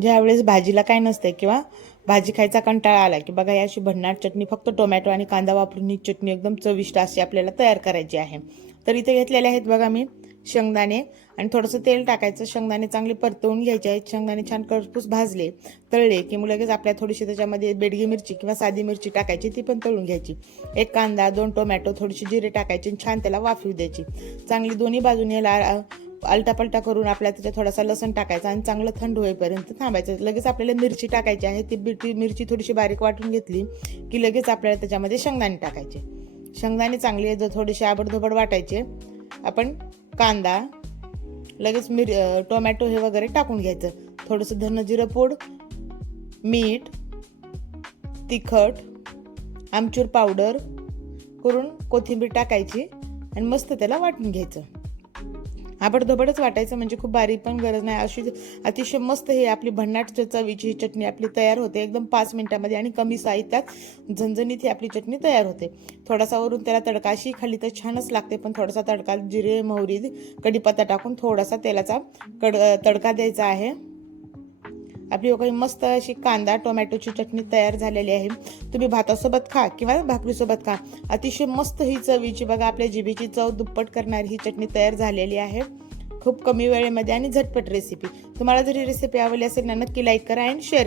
ज्यावेळेस भाजीला काय नसते किंवा भाजी खायचा कंटाळा आला की बघा, अशी भन्नाट चटणी फक्त टोमॅटो आणि कांदा वापरून ही चटणी एकदम चविष्ट अशी आपल्याला तयार करायची आहे. तर इथे घेतलेले आहेत बघा मी शेंगदाणे आणि थोडंसं तेल टाकायचं. शेंगदाणे चांगले परतवून घ्यायचे आहेत. शेंगदाणे छान करपूस भाजले तळले की मग लगेच आपल्या थोडीशी त्याच्यामध्ये बेडगी मिरची किंवा साधी मिरची टाकायची, ती पण तळून घ्यायची. एक कांदा, 2 टोमॅटो, थोडीशी जिरे टाकायची आणि छान त्याला वाफवू द्यायची. चांगली दोन्ही बाजूने आलटापलटा करून आपल्या त्याच्यात थोडासा लसण टाकायचा आणि चांगलं थंड होईपर्यंत थांबायचं. लगेच आपल्याला मिरची टाकायची आहे. ती मिरची थोडीशी बारीक वाटून घेतली की लगेच आपल्याला त्याच्यामध्ये शेंगदाणे टाकायचे. शेंगदाणे चांगले थोडेसे आबडधोबड वाटायचे. आपण कांदा, लगेच टोमॅटो हे वगैरे टाकून घ्यायचं. थोडंसं धन जिरं पूड, मीठ, तिखट, आमचूर पावडर करून कोथिंबीर टाकायची आणि मस्त त्याला वाटून घ्यायचं. आबडधोबडच वाटायचं, म्हणजे खूप बारीक पण गरज नाही. अशी अतिशय मस्त ही आपली भन्नाट चवीची ही चटणी आपली तयार होते एकदम 5 मिनिटांमध्ये आणि कमी साहित्यात झणझणीत ही आपली चटणी तयार होते. थोडासा वरून त्याला तडका अशी खाली तर छानच लागते, पण थोडासा तडका जिरे, मोहरी, कढीपत्ता टाकून थोडासा तेलाचा तडका द्यायचा आहे. आपली काही मस्त अशी कांदा टोमॅटोची चटणी तयार झालेली आहे. तुम्ही भातासोबत खा किंवा भाकरीसोबत खा, अतिशय मस्त ही चवीची बघा आपल्या जिभेची चव दुप्पट करणारी ही चटणी तयार झालेली आहे. खूप कमी वेळेमध्ये आणि झटपट रेसिपी. तुम्हाला जर ही रेसिपी आवडली असेल ना, नक्की लाईक करा आणि शेअर